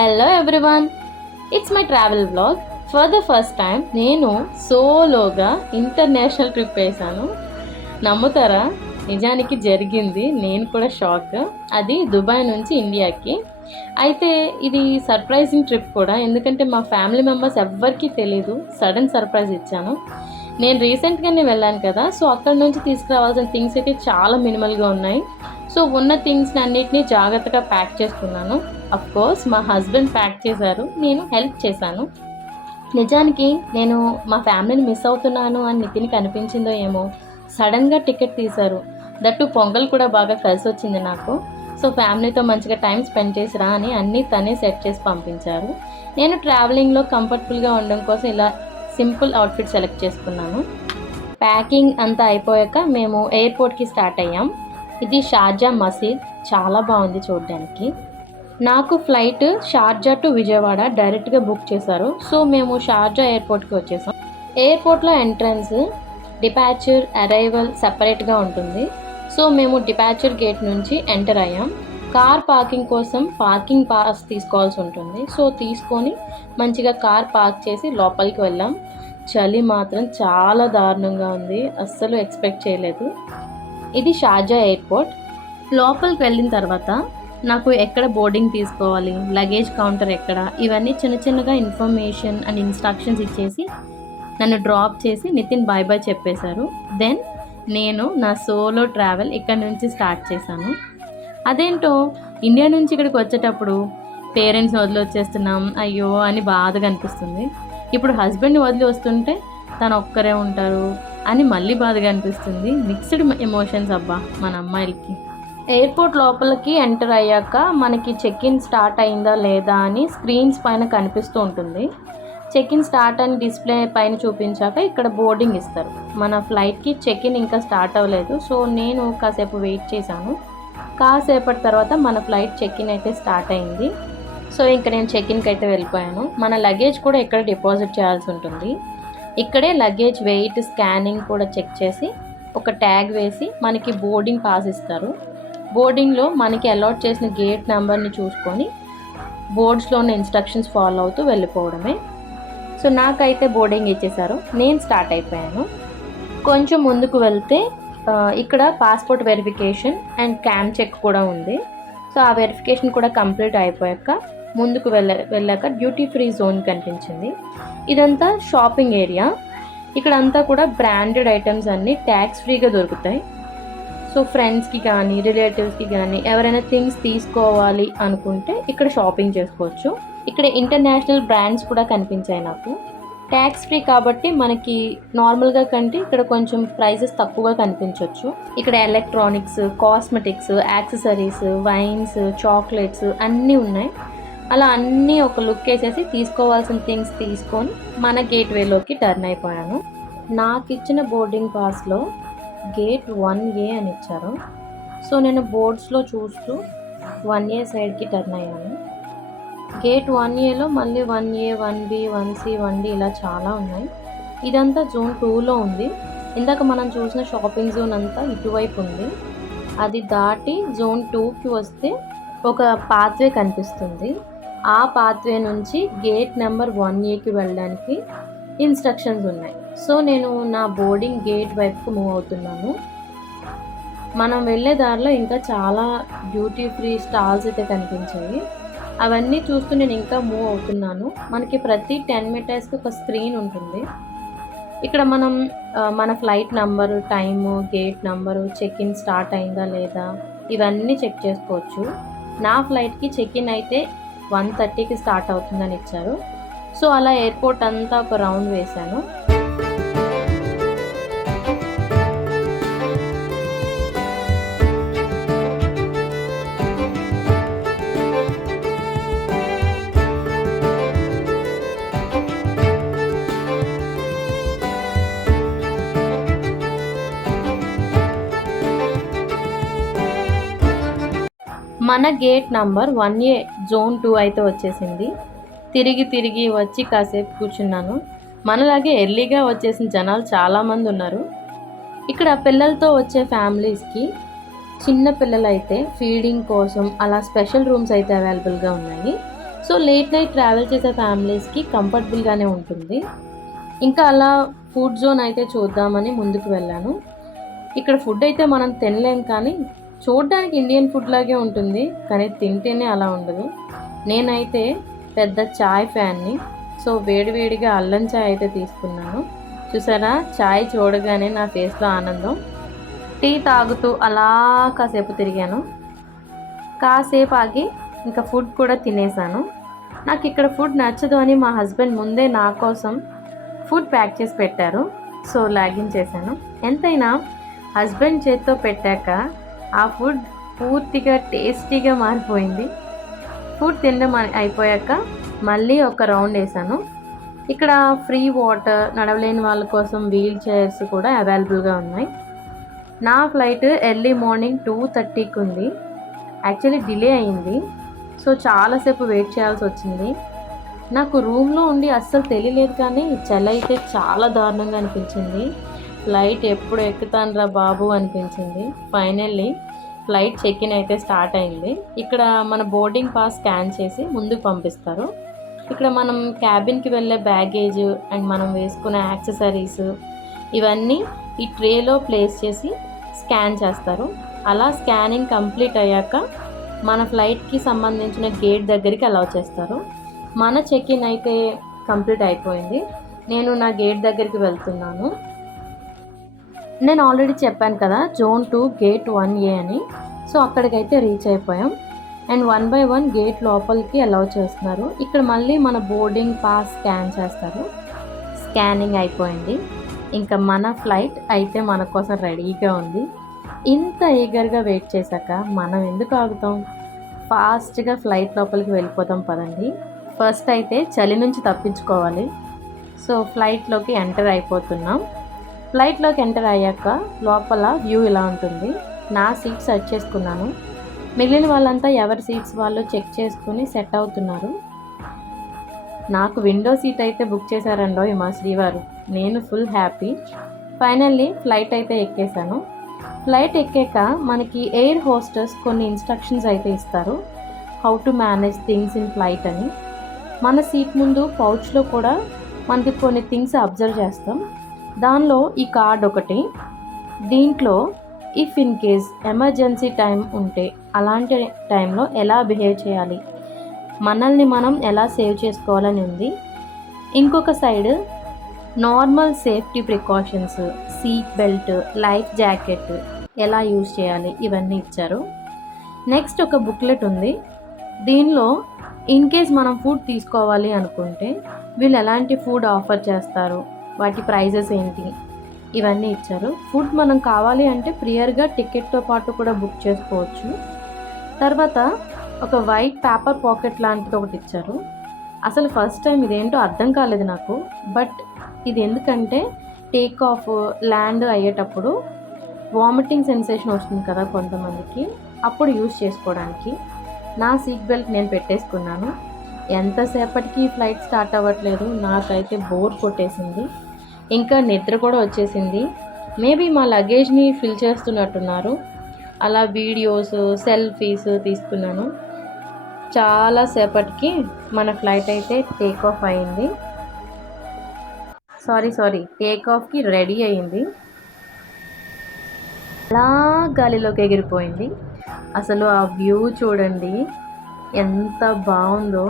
Hello everyone, it's my travel vlog. For the first time నేను సోలోగా international trip వేసాను. నమ్ముతారా? నిజానికి జరిగింది. నేను కూడా షాక్. అది దుబాయ్ నుంచి ఇండియాకి. అయితే ఇది సర్ప్రైజింగ్ ట్రిప్ కూడా, ఎందుకంటే మా ఫ్యామిలీ మెంబర్స్ ఎవ్వరికీ తెలీదు. సడన్ సర్ప్రైజ్ ఇచ్చాను. నేను రీసెంట్గానే వెళ్ళాను కదా, సో అక్కడ నుంచి తీసుకురావాల్సిన థింగ్స్ అయితే చాలా మినిమల్గా ఉన్నాయి. సో ఉన్న థింగ్స్ని అన్నిటినీ జాగ్రత్తగా ప్యాక్ చేసుకున్నాను. కోర్స్ మా హస్బెండ్ ప్యాక్ చేశారు, నేను హెల్ప్ చేశాను. నిజానికి నేను మా ఫ్యామిలీని మిస్ అవుతున్నాను అని నితిన్కి అనిపించిందో ఏమో, సడన్గా టికెట్ తీశారు. దట్టు పొంగల్ కూడా బాగా కలిసి వచ్చింది నాకు. సో ఫ్యామిలీతో మంచిగా టైం స్పెండ్ చేసిరా అని అన్నీ తనే సెట్ చేసి పంపించారు. నేను ట్రావెలింగ్లో కంఫర్టబుల్గా ఉండడం కోసం ఇలా సింపుల్ అవుట్ఫిట్ సెలెక్ట్ చేసుకున్నాను. ప్యాకింగ్ అంతా అయిపోయాక మేము ఎయిర్పోర్ట్కి స్టార్ట్ అయ్యాం. ఇది షార్జా మసీద్, చాలా బాగుంది చూడడానికి. నాకు ఫ్లైట్ షార్జా టు విజయవాడ డైరెక్ట్గా బుక్ చేశారు. సో మేము షార్జా ఎయిర్పోర్ట్కి వచ్చేసాం. ఎయిర్పోర్ట్లో ఎంట్రన్స్, డిపాచర్, అరైవల్ సెపరేట్గా ఉంటుంది. సో మేము డిపాచర్ గేట్ నుంచి ఎంటర్ అయ్యాం. కార్ పార్కింగ్ కోసం పార్కింగ్ పాస్ తీసుకోవాల్సి ఉంటుంది. సో తీసుకొని మంచిగా కార్ పార్క్ చేసి లోపలికి వెళ్ళాం. చలి మాత్రం చాలా దారుణంగా ఉంది, అస్సలు ఎక్స్పెక్ట్ చేయలేదు. ఇది షార్జా ఎయిర్పోర్ట్. లోపలికి వెళ్ళిన తర్వాత నాకు ఎక్కడ బోర్డింగ్ తీసుకోవాలి, లగేజ్ కౌంటర్ ఎక్కడ, ఇవన్నీ చిన్న చిన్నగా ఇన్ఫర్మేషన్ అండ్ ఇన్స్ట్రక్షన్స్ ఇచ్చేసి నన్ను డ్రాప్ చేసి నితిన్ బాయ్ బాయ్ చెప్పేశారు. దెన్ నేను నా సోలో ట్రావెల్ ఇక్కడ నుంచి స్టార్ట్ చేశాను. అదేంటో ఇండియా నుంచి ఇక్కడికి వచ్చేటప్పుడు పేరెంట్స్ని వదిలి వచ్చేస్తున్నాం అయ్యో అని బాధగా అనిపిస్తుంది. ఇప్పుడు హస్బెండ్ని వదిలి వస్తుంటే తను ఒక్కరే ఉంటారు అని మళ్ళీ బాధగా అనిపిస్తుంది. మిక్స్డ్ ఎమోషన్స్ అబ్బా మన అమ్మాయిలకి. ఎయిర్పోర్ట్ లోపలికి ఎంటర్ అయ్యాక మనకి చెక్ ఇన్ స్టార్ట్ అయిందా లేదా అని స్క్రీన్స్ పైన కనిపిస్తూ ఉంటుంది. చెక్ ఇన్ స్టార్ట్ అని డిస్ప్లే పైన చూపించాక ఇక్కడ బోర్డింగ్ ఇస్తారు. మన ఫ్లైట్కి చెక్ ఇన్ ఇంకా స్టార్ట్ అవ్వలేదు. సో నేను కాసేపు వెయిట్ చేశాను. కాసేపటి తర్వాత మన ఫ్లైట్ చెక్ ఇన్ అయితే స్టార్ట్ అయింది. సో ఇంకా నేను చెక్ ఇన్కి అయితే వెళ్ళిపోయాను. మన లగేజ్ కూడా ఇక్కడ డిపాజిట్ చేయాల్సి ఉంటుంది. ఇక్కడే లగేజ్ వెయిట్ స్కానింగ్ కూడా చెక్ చేసి ఒక ట్యాగ్ వేసి మనకి బోర్డింగ్ పాస్ ఇస్తారు. బోర్డింగ్లో మనకి అలాట్ చేసిన గేట్ నెంబర్ని చూసుకొని బోర్డ్స్లో ఉన్న ఇన్స్ట్రక్షన్స్ ఫాలో అవుతూ వెళ్ళిపోవడమే. సో నాకైతే బోర్డింగ్ ఇచ్చేసారు, నేను స్టార్ట్ అయిపోయాను. కొంచెం ముందుకు వెళ్తే ఇక్కడ passport verification and cam check కూడా ఉంది. సో ఆ వెరిఫికేషన్ కూడా కంప్లీట్ అయిపోయాక ముందుకు వెళ్ళాక డ్యూటీ ఫ్రీ జోన్ కనిపించింది. ఇదంతా షాపింగ్ ఏరియా. ఇక్కడంతా కూడా బ్రాండెడ్ ఐటమ్స్ అన్నీ ట్యాక్స్ ఫ్రీగా దొరుకుతాయి. సో ఫ్రెండ్స్కి కానీ రిలేటివ్స్కి కానీ ఎవరైనా థింగ్స్ తీసుకోవాలి అనుకుంటే ఇక్కడ షాపింగ్ చేసుకోవచ్చు. ఇక్కడ ఇంటర్నేషనల్ బ్రాండ్స్ కూడా కనిపించాయి నాకు. ట్యాక్స్ ఫ్రీ కాబట్టి మనకి నార్మల్గా కంటే ఇక్కడ కొంచెం ప్రైజెస్ తక్కువగా కనిపించవచ్చు. ఇక్కడ electronics, cosmetics, accessories, wines, chocolates అన్నీ ఉన్నాయి. అలా అన్నీ ఒక లుక్ వేసేసి తీసుకోవాల్సిన థింగ్స్ తీసుకొని మన గేట్వేలోకి టర్న్ అయిపోయాను. నాకు ఇచ్చిన బోర్డింగ్ పాస్లో గేట్ 1A అని ఇచ్చారు. సో నేను బోర్డ్స్లో చూస్తూ 1A సైడ్కి టర్న్ అయ్యాను. గేట్ 1Aలో మళ్ళీ 1A, 1B, 1C, 1D ఇలా చాలా ఉన్నాయి. ఇదంతా జోన్ 2లో ఉంది. ఇందాక మనం చూసిన షాపింగ్ జోన్ అంతా ఇటువైపు ఉంది. అది దాటి జోన్ 2కి వస్తే ఒక పాత్వే కనిపిస్తుంది. ఆ పాత్వే నుంచి గేట్ నెంబర్ 1Aకి వెళ్ళడానికి ఇన్స్ట్రక్షన్స్ ఉన్నాయి. సో నేను నా బోర్డింగ్ గేట్ వైపుకు మూవ్ అవుతున్నాను. మనం వెళ్ళే దారిలో ఇంకా చాలా డ్యూటీ ఫ్రీ స్టాల్స్ అయితే కనిపించాయి. అవన్నీ చూస్తూ నేను ఇంకా మూవ్ అవుతున్నాను. మనకి ప్రతి 10 మీటర్స్కి ఒక స్క్రీన్ ఉంటుంది. ఇక్కడ మనం మన flight number, time, gate number, check in start అయిందా లేదా ఇవన్నీ చెక్ చేసుకోవచ్చు. నా ఫ్లైట్కి చెక్ ఇన్ అయితే 1:30కి స్టార్ట్ అవుతుందని ఇచ్చారు. సో అలా ఎయిర్పోర్ట్ అంతా ఒక రౌండ్ వేశాను. మన గేట్ నంబర్ 1A జోన్ 2 అయితే వచ్చేసింది. తిరిగి వచ్చి కాసేపు కూర్చున్నాను. మనలాగే ఎర్లీగా వచ్చేసిన జనాలు చాలామంది ఉన్నారు. ఇక్కడ పిల్లలతో వచ్చే ఫ్యామిలీస్కి చిన్న పిల్లలైతే ఫీడింగ్ కోసం అలా స్పెషల్ రూమ్స్ అయితే అవైలబుల్గా ఉన్నాయి. సో లేట్ నైట్ ట్రావెల్ చేసే ఫ్యామిలీస్కి కంఫర్టబుల్గానే ఉంటుంది. ఇంకా అలా ఫుడ్ జోన్ అయితే చూద్దామని ముందుకు వెళ్ళాను. ఇక్కడ ఫుడ్ అయితే మనం తినలేం, కానీ చూడడానికి ఇండియన్ ఫుడ్ లాగే ఉంటుంది, కానీ తింటేనే అలా ఉండదు. నేనైతే పెద్ద చాయ్ ఫ్యాన్ని. సో వేడివేడిగా అల్లం చాయ్ అయితే తీసుకున్నాను. చూసారా, చాయ్ చూడగానే నా ఫేస్లో ఆనందం. టీ తాగుతూ అలా కాసేపు తిరిగాను. కాసేపు ఆగి ఇంకా ఫుడ్ కూడా తినేసాను. నాకు ఇక్కడ ఫుడ్ నచ్చదు అని మా హస్బెండ్ ముందే నా కోసం ఫుడ్ ప్యాక్ చేసి పెట్టారు. సో లాగిన్ చేశాను. ఎంతైనా హస్బెండ్ చేత్తో పెట్టాక ఆ ఫుడ్ పూర్తిగా టేస్టీగా మారిపోయింది. ఫుడ్ తినడం అయిపోయాక మళ్ళీ ఒక రౌండ్ వేసాను. ఇక్కడ ఫ్రీ వాటర్, నడవలేని వాళ్ళ కోసం వీల్ చైర్స్ కూడా అవైలబుల్గా ఉన్నాయి. నా ఫ్లైట్ ఎర్లీ మార్నింగ్ 2:30కి ఉంది. యాక్చువల్లీ డిలే అయింది. సో చాలాసేపు వెయిట్ చేయాల్సి వచ్చింది. నాకు రూమ్లో ఉండి అస్సలు తెలియలేదు, కానీ చలి అయితే చాలా దారుణంగా అనిపించింది. ఫ్లైట్ ఎప్పుడు ఎక్కుతానురా బాబు అనిపించింది. ఫైనల్లీ ఫ్లైట్ చెక్ ఇన్ అయితే స్టార్ట్ అయింది. ఇక్కడ మన బోర్డింగ్ పాస్ స్కాన్ చేసి ముందుకు పంపిస్తారు. ఇక్కడ మనం క్యాబిన్కి వెళ్ళే బ్యాగేజ్ అండ్ మనం వేసుకునే యాక్సెసరీస్ ఇవన్నీ ఈ ట్రేలో ప్లేస్ చేసి స్కాన్ చేస్తారు. అలా స్కానింగ్ కంప్లీట్ అయ్యాక మన ఫ్లైట్కి సంబంధించిన గేట్ దగ్గరికి అలౌ చేస్తారు. మన చెక్ ఇన్ అయితే కంప్లీట్ అయిపోయింది. నేను నా గేట్ దగ్గరికి వెళ్తున్నాను. నేను ఆల్రెడీ చెప్పాను కదా, జోన్ 2 గేట్ 1A అని. సో అక్కడికైతే రీచ్ అయిపోయాం. అండ్ 1 by 1 గేట్ లోపలికి అలౌ చేస్తున్నారు. ఇక్కడ మళ్ళీ మన బోర్డింగ్ పాస్ స్కాన్ చేస్తారు. స్కానింగ్ అయిపోయింది. ఇంకా మన ఫ్లైట్ అయితే మన కోసం రెడీగా ఉంది. ఇంత ఈగర్గా వెయిట్ చేశాక మనం ఎందుకు ఆగుతాం? ఫాస్ట్గా ఫ్లైట్ లోపలికి వెళ్ళిపోతాం పదండి. ఫస్ట్ అయితే చలి నుంచి తప్పించుకోవాలి. సో ఫ్లైట్లోకి ఎంటర్ అయిపోతున్నాం. ఫ్లైట్లోకి ఎంటర్ అయ్యాక లోపల వ్యూ ఇలా ఉంటుంది. నా సీట్ సెట్ చేసుకున్నాను. మిగిలిన వాళ్ళంతా ఎవరి సీట్స్ వాళ్ళు చెక్ చేసుకుని సెట్ అవుతున్నారు. నాకు విండో సీట్ అయితే బుక్ చేశారండో మా శ్రీవారు. నేను ఫుల్ హ్యాపీ. ఫైనల్లీ ఫ్లైట్ అయితే ఎక్కేసాను. ఫ్లైట్ ఎక్కాక మనకి ఎయిర్ హోస్టెస్ కొన్ని ఇన్స్ట్రక్షన్స్ అయితే ఇస్తారు, how to manage things in flight అని. మన సీట్ ముందు పౌచ్లో కూడా మనకి కొన్ని థింగ్స్ అబ్జర్వ్ చేస్తాం. దానిలో ఈ కార్డ్ ఒకటి. దీంట్లో if in case emergency time ఉంటే అలాంటి టైంలో ఎలా బిహేవ్ చేయాలి, మనల్ని మనం ఎలా సేవ్ చేసుకోవాలని ఉంది. ఇంకొక side normal safety precautions, seat belt, life jacket ఎలా యూజ్ చేయాలి ఇవన్నీ ఇచ్చారు. నెక్స్ట్ ఒక బుక్లెట్ ఉంది. దీనిలో ఇన్ కేస్ మనం ఫుడ్ తీసుకోవాలి అనుకుంటే వీళ్ళు ఎలాంటి ఫుడ్ ఆఫర్ చేస్తారు, వాటి ప్రైజెస్ ఏంటి ఇవన్నీ ఇచ్చారు. ఫుడ్ మనం కావాలి అంటే ప్రియర్గా టికెట్తో పాటు కూడా బుక్ చేసుకోవచ్చు. తర్వాత ఒక వైట్ పేపర్ పాకెట్ లాంటిది ఒకటి ఇచ్చారు. అసలు ఫస్ట్ టైం ఇదేంటో అర్థం కాలేదు నాకు. బట్ ఇది ఎందుకంటే టేక్ ఆఫ్, ల్యాండ్ అయ్యేటప్పుడు వామిటింగ్ సెన్సేషన్ వస్తుంది కదా కొంతమందికి, అప్పుడు యూజ్ చేసుకోవడానికి. నా సీట్ బెల్ట్ నేను పెట్టేసుకున్నాను. ఎంతసేపటికి ఫ్లైట్ స్టార్ట్ అవ్వట్లేదు. నాకైతే బోర్ కొట్టేసింది. ఇంకా నిద్ర కూడా వచ్చేసింది. మేబీ మా లగేజ్ని ఫిల్ చేస్తున్నట్టున్నారు. అలా వీడియోస్, సెల్ఫీస్ తీసుకున్నాను. చాలాసేపటికి మన ఫ్లైట్ అయితే టేక్ ఆఫ్ అయింది. సారీ టేక్ ఆఫ్కి రెడీ అయింది. అలా గాలిలోకి ఎగిరిపోయింది. అసలు ఆ వ్యూ చూడండి ఎంత బాగుందో.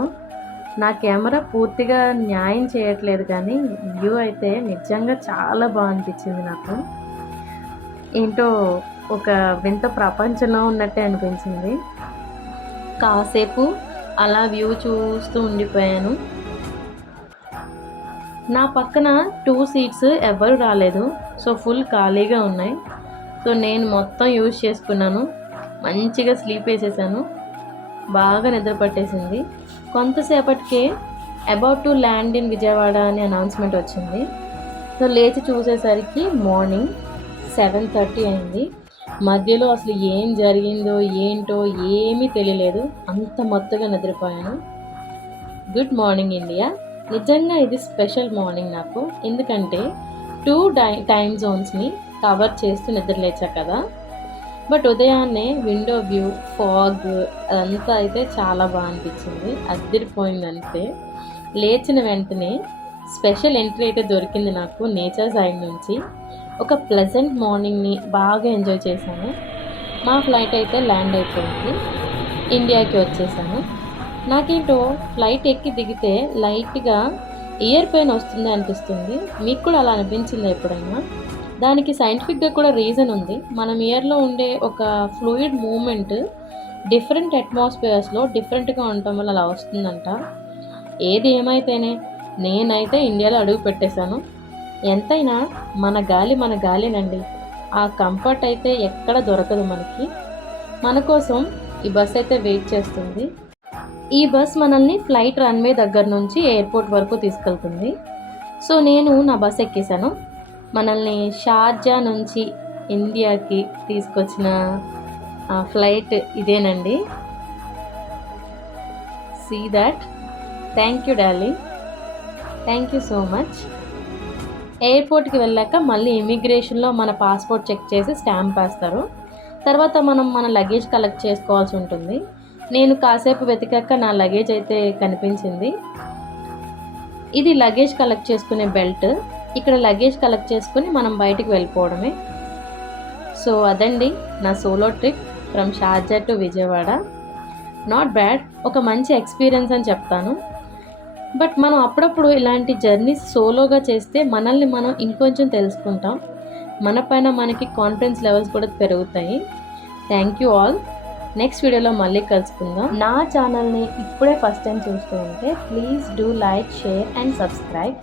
నా కెమెరా పూర్తిగా న్యాయం చేయట్లేదు, కానీ వ్యూ అయితే నిజంగా చాలా బాగా అనిపించింది నాకు. ఏంటో ఒక వింత ప్రపంచంలో ఉన్నట్టే అనిపించింది. కాసేపు అలా వ్యూ చూస్తూ ఉండిపోయాను. నా పక్కన 2 సీట్స్ ఎవరు రాలేదు. సో ఫుల్ ఖాళీగా ఉన్నాయి. సో నేను మొత్తం యూజ్ చేసుకున్నాను. మంచిగా స్లీప్ వేసేసాను. బాగా నిద్ర పట్టేసింది. కొంతసేపటికే about to land in Vijayawada అని అనౌన్స్మెంట్ వచ్చింది. సో లేచి చూసేసరికి మార్నింగ్ 7:30 అయింది. మధ్యలో అసలు ఏం జరిగిందో ఏంటో ఏమీ తెలియలేదు. అంత మత్తుగా నిద్రపోయాను. Good morning India. నిజంగా ఇది స్పెషల్ మార్నింగ్ నాకు. ఎందుకంటే 2 టైమ్ జోన్స్ని కవర్ చేస్తూ నిద్రలేచా కదా. బట్ ఉదయాన్నే విండో వ్యూ, ఫాగ్ అదంతా అయితే చాలా బాగా అనిపించింది. అదిరిపోయిందంతే. లేచిన వెంటనే స్పెషల్ ఎంట్రీ అయితే దొరికింది నాకు నేచర్ సైడ్ నుంచి. ఒక ప్లెజెంట్ మార్నింగ్ని బాగా ఎంజాయ్ చేశాను. మా ఫ్లైట్ అయితే ల్యాండ్ అయిపోయింది. ఇండియాకి వచ్చేసాను. నాకేంటో ఫ్లైట్ ఎక్కి దిగితే లైట్గా ఇయర్ పెయిన్ వస్తుంది అనిపిస్తుంది. మీకు కూడా అలా అనిపించిందా ఎప్పుడైనా? దానికి సైంటిఫిక్గా కూడా రీజన్ ఉంది. మనం ఇయర్లో ఉండే ఒక ఫ్లూయిడ్ మూమెంట్ డిఫరెంట్ అట్మాస్ఫియర్స్లో డిఫరెంట్గా ఉండటం వల్ల అలా వస్తుందంట. ఏది ఏమైతేనే నేనైతే ఇండియాలో అడుగు పెట్టేశాను. ఎంతైనా మన గాలినండి. ఆ కంఫర్ట్ అయితే ఎక్కడ దొరకదు మనకి. మన కోసం ఈ బస్ అయితే వెయిట్ చేస్తుంది. ఈ బస్ మనల్ని ఫ్లైట్ రన్వే దగ్గర నుంచి ఎయిర్పోర్ట్ వరకు తీసుకెళ్తుంది. సో నేను నా బస్ ఎక్కేసాను. మనల్ని షార్జా నుంచి ఇండియాకి తీసుకొచ్చిన ఫ్లైట్ ఇదేనండి. See that. Thank you darling. Thank you so much. ఎయిర్పోర్ట్కి వెళ్ళాక మళ్ళీ ఇమిగ్రేషన్లో మన పాస్పోర్ట్ చెక్ చేసి స్టాంప్ వేస్తారు. తర్వాత మనం మన లగేజ్ కలెక్ట్ చేసుకోవాల్సి ఉంటుంది. నేను కాసేపు వెతికాక నా లగేజ్ అయితే కనిపించింది. ఇది లగేజ్ కలెక్ట్ చేసుకునే బెల్ట్. ఇక్కడ లగేజ్ కలెక్ట్ చేసుకుని మనం బయటికి వెళ్ళిపోవడమే. సో అదండి నా solo trip from Sharjah to Vijayawada. Not bad. ఒక మంచి ఎక్స్పీరియన్స్ అని చెప్తాను. బట్ మనం అప్పుడప్పుడు ఇలాంటి జర్నీస్ సోలోగా చేస్తే మనల్ని మనం ఇంకొంచెం తెలుసుకుంటాం. మన పైన మనకి కాన్ఫిడెన్స్ లెవెల్స్ కూడా పెరుగుతాయి. Thank you all. నెక్స్ట్ వీడియోలో మళ్ళీ కలుసుకుందాం. నా ఛానల్ని ఇప్పుడే ఫస్ట్ టైం చూస్తూ ఉంటే please do like, share and subscribe.